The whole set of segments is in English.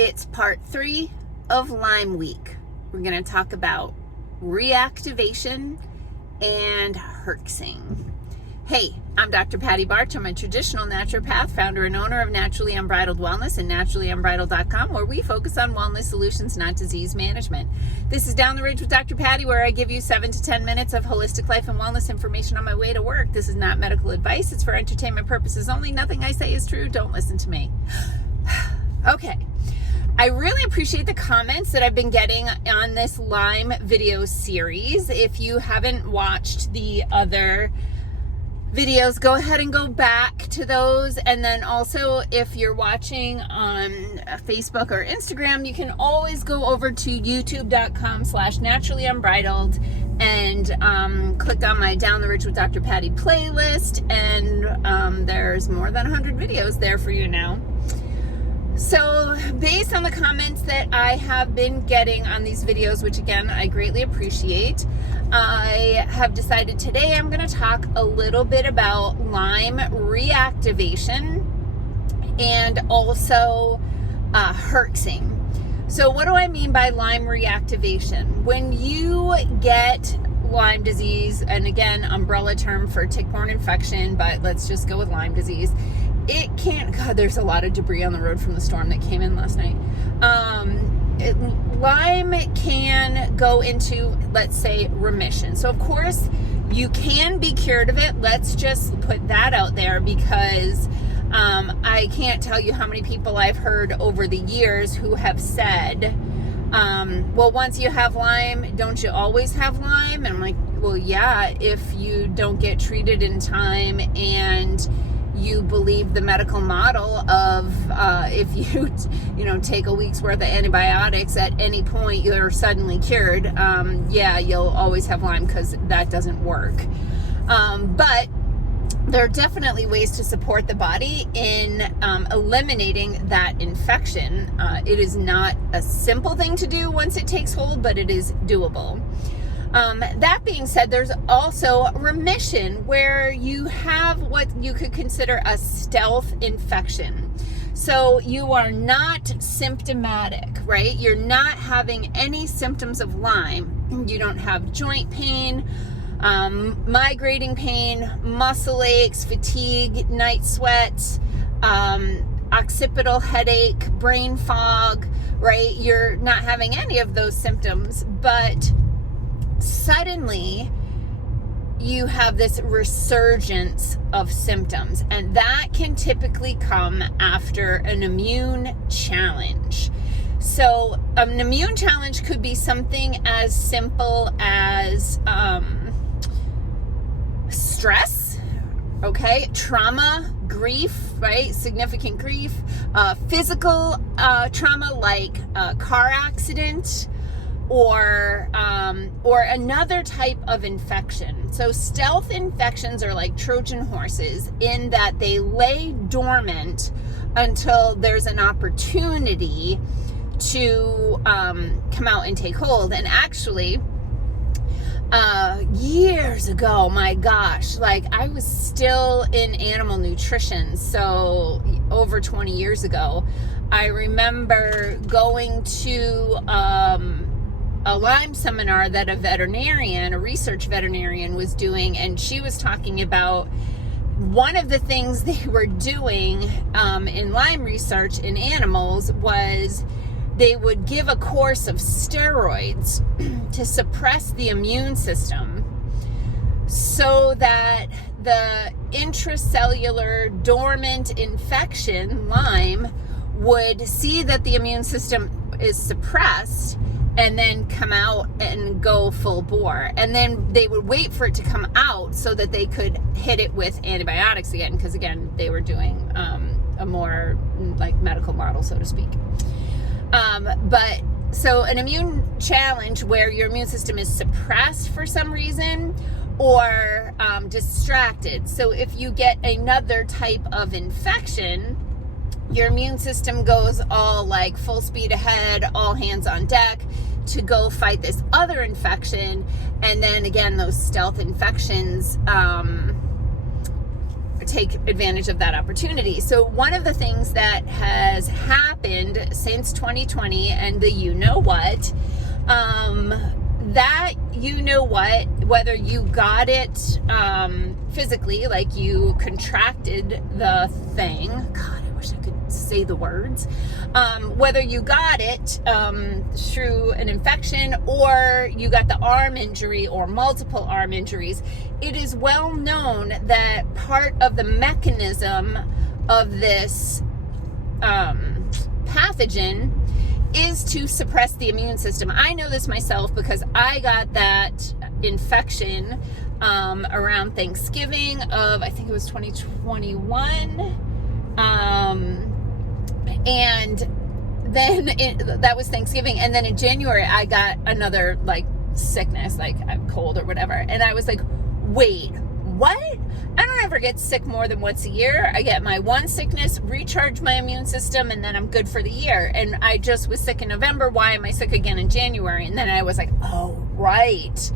It's part 3 of Lyme week. We're going to talk about reactivation and Herxing. Hey, I'm Dr. Patty Barch. I'm a traditional naturopath, founder and owner of Naturally Unbridled Wellness and naturallyunbridled.com, where we focus on wellness solutions, not disease management. This is Down the Ridge with Dr. Patty, where I give you 7 to 10 minutes of holistic life and wellness information on my way to work. This is not medical advice. It's for entertainment purposes only. Nothing I say is true. Don't listen to me. Okay. I really appreciate the comments that I've been getting on this Lyme video series. If you haven't watched the other videos, go ahead and go back to those. And then also, if you're watching on Facebook or Instagram, you can always go over to youtube.com/naturallyunbridled and click on my Down the Ridge with Dr. Patty playlist. And there's more than 100 videos there for you now. So based on the comments that I have been getting on these videos, which again, I greatly appreciate, I have decided today I'm going to talk a little bit about Lyme reactivation and also Herxing. So what do I mean by Lyme reactivation? When you get Lyme disease, and again, umbrella term for tick-borne infection, but let's just go with Lyme disease. It can't, God, there's a lot of debris on the road from the storm that came in last night. Lyme can go into, let's say, remission. So of course, you can be cured of it. Let's just put that out there because I can't tell you how many people I've heard over the years who have said, well, once you have Lyme, don't you always have Lyme? And I'm like, well, yeah, if you don't get treated in time and you believe the medical model of if you take a week's worth of antibiotics at any point you're suddenly cured, yeah, you'll always have Lyme because that doesn't work. But there are definitely ways to support the body in eliminating that infection. It is not a simple thing to do once it takes hold, but it is doable. That being said, there's also remission where you have what you could consider a stealth infection. So you are not symptomatic, right? You're not having any symptoms of Lyme. You don't have joint pain, migrating pain, muscle aches, fatigue, night sweats, occipital headache, brain fog, right? You're not having any of those symptoms, but suddenly you have this resurgence of symptoms, and that can typically come after an immune challenge. So an immune challenge could be something as simple as stress, okay, trauma, grief, right, significant grief, physical trauma like a car accident, or another type of infection. So stealth infections are like Trojan horses in that they lay dormant until there's an opportunity to come out and take hold. And actually, years ago, my gosh, like I was still in animal nutrition, so over 20 years ago, I remember going to a Lyme seminar that a research veterinarian was doing, and she was talking about one of the things they were doing in Lyme research in animals was they would give a course of steroids to suppress the immune system so that the intracellular dormant infection, Lyme, would see that the immune system is suppressed and then come out and go full bore. And then they would wait for it to come out so that they could hit it with antibiotics again, because again, they were doing a more like medical model, so to speak. But so an immune challenge where your immune system is suppressed for some reason or distracted. So if you get another type of infection, your immune system goes all like full speed ahead, all hands on deck to go fight this other infection. And then again, those stealth infections take advantage of that opportunity. So one of the things that has happened happened since 2020 and the you know what, that you know what, whether you got it physically, like you contracted the thing, God, I wish I could say the words, whether you got it through an infection or you got the arm injury or multiple arm injuries, it is well known that part of the mechanism of this pathogen is to suppress the immune system. I know this myself because I got that infection around Thanksgiving of, I think it was 2021. And then that was Thanksgiving. And then in January, I got another like sickness, like a cold or whatever. And I was like, wait, what? I don't ever get sick more than once a year. I get my one sickness, recharge my immune system, and then I'm good for the year. And I just was sick in November. Why am I sick again in January? And then I was like, oh, right.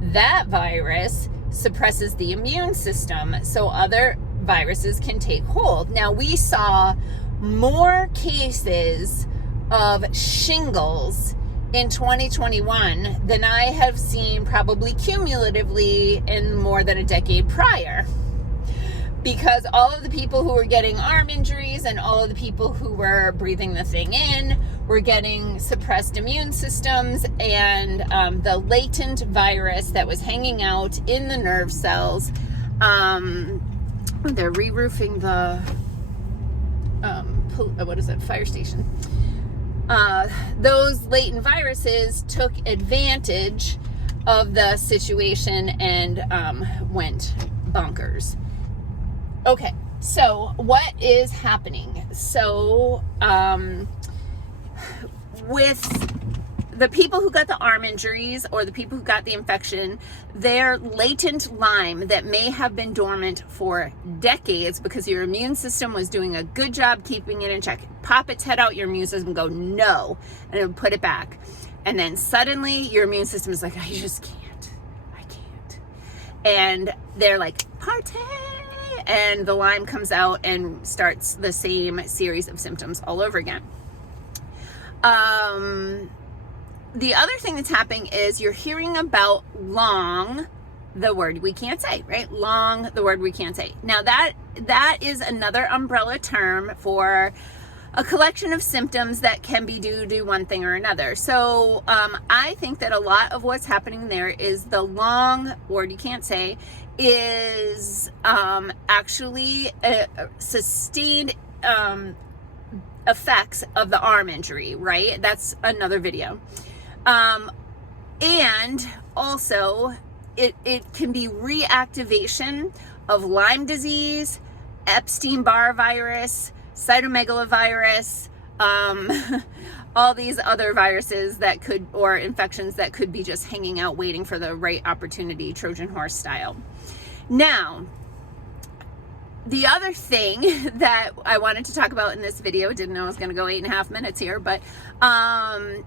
That virus suppresses the immune system so other viruses can take hold. Now, we saw more cases of shingles in 2021 than I have seen probably cumulatively in more than a decade prior, because all of the people who were getting arm injuries and all of the people who were breathing the thing in were getting suppressed immune systems, and the latent virus that was hanging out in the nerve cells, they're re-roofing the fire station. Those latent viruses took advantage of the situation and went bonkers. Okay, so what is happening? So with the people who got the arm injuries or the people who got the infection, their latent Lyme that may have been dormant for decades because your immune system was doing a good job keeping it in check. Pop its head out, your immune system go, no, and it'll put it back. And then suddenly your immune system is like, I just can't. I can't. And they're like, party! And the Lyme comes out and starts the same series of symptoms all over again. The other thing that's happening is you're hearing about long, the word we can't say, right? Long, the word we can't say. Now that is another umbrella term for a collection of symptoms that can be due to one thing or another. So I think that a lot of what's happening there is the long word you can't say is actually sustained effects of the arm injury, right? That's another video. And also it can be reactivation of Lyme disease, Epstein-Barr virus, cytomegalovirus, all these other viruses that could, or infections that could be just hanging out waiting for the right opportunity, Trojan horse style. Now, the other thing that I wanted to talk about in this video, didn't know I was going to go 8.5 minutes here, but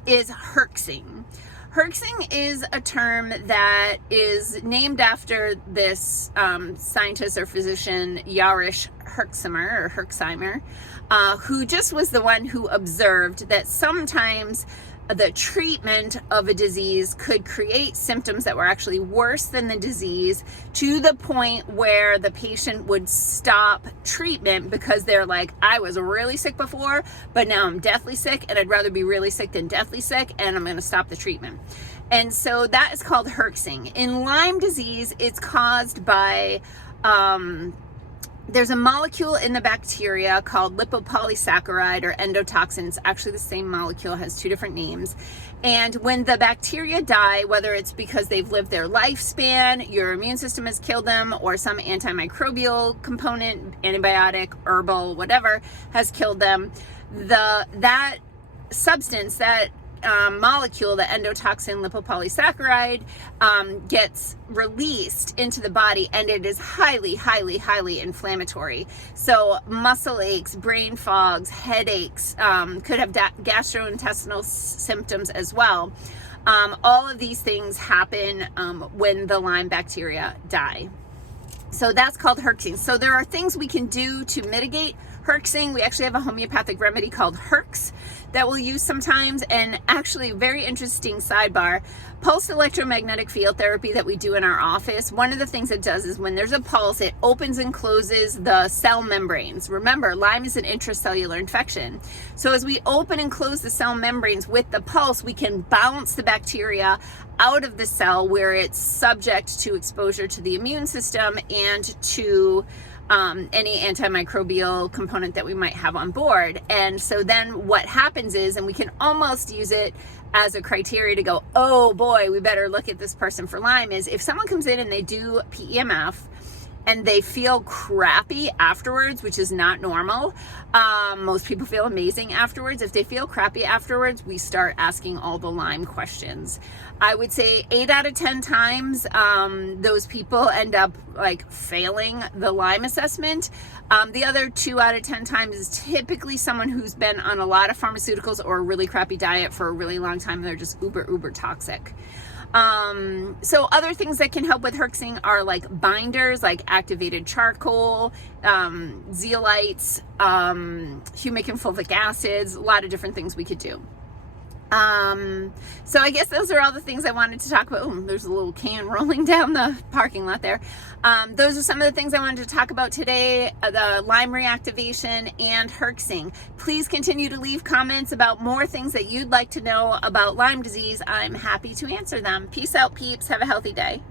is Herxing. Herxing is a term that is named after this scientist or physician, Yarish Herxheimer, who just was the one who observed that sometimes the treatment of a disease could create symptoms that were actually worse than the disease, to the point where the patient would stop treatment because they're like, I was really sick before, but now I'm deathly sick, and I'd rather be really sick than deathly sick, and I'm going to stop the treatment. And so that is called Herxing. In Lyme disease, it's caused by there's a molecule in the bacteria called lipopolysaccharide or endotoxin. It's actually the same molecule, has two different names. And when the bacteria die, whether it's because they've lived their lifespan, your immune system has killed them, or some antimicrobial component, antibiotic, herbal, whatever, has killed them, that substance, that molecule, the endotoxin lipopolysaccharide, gets released into the body, and it is highly, highly, highly inflammatory. So muscle aches, brain fogs, headaches, could have gastrointestinal symptoms as well. All of these things happen when the Lyme bacteria die. So that's called Herxing. So there are things we can do to mitigate Herxing. We actually have a homeopathic remedy called Herx that we'll use sometimes. And actually, very interesting sidebar, pulsed electromagnetic field therapy that we do in our office, one of the things it does is when there's a pulse, it opens and closes the cell membranes. Remember, Lyme is an intracellular infection. So as we open and close the cell membranes with the pulse, we can bounce the bacteria out of the cell where it's subject to exposure to the immune system and to any antimicrobial component that we might have on board. And so then what happens is, and we can almost use it as a criteria to go, oh boy, we better look at this person for Lyme, is if someone comes in and they do PEMF and they feel crappy afterwards, which is not normal. Most people feel amazing afterwards. If they feel crappy afterwards, we start asking all the Lyme questions. I would say 8 out of 10 times, those people end up like failing the Lyme assessment. The other 2 out of 10 times is typically someone who's been on a lot of pharmaceuticals or a really crappy diet for a really long time, and they're just uber toxic. So other things that can help with Herxing are like binders, like activated charcoal, zeolites, humic and fulvic acids, a lot of different things we could do. So I guess those are all the things I wanted to talk about. Oh, there's a little can rolling down the parking lot there. Those are some of the things I wanted to talk about today, the Lyme reactivation and Herxing. Please continue to leave comments about more things that you'd like to know about Lyme disease. I'm happy to answer them. Peace out, peeps. Have a healthy day.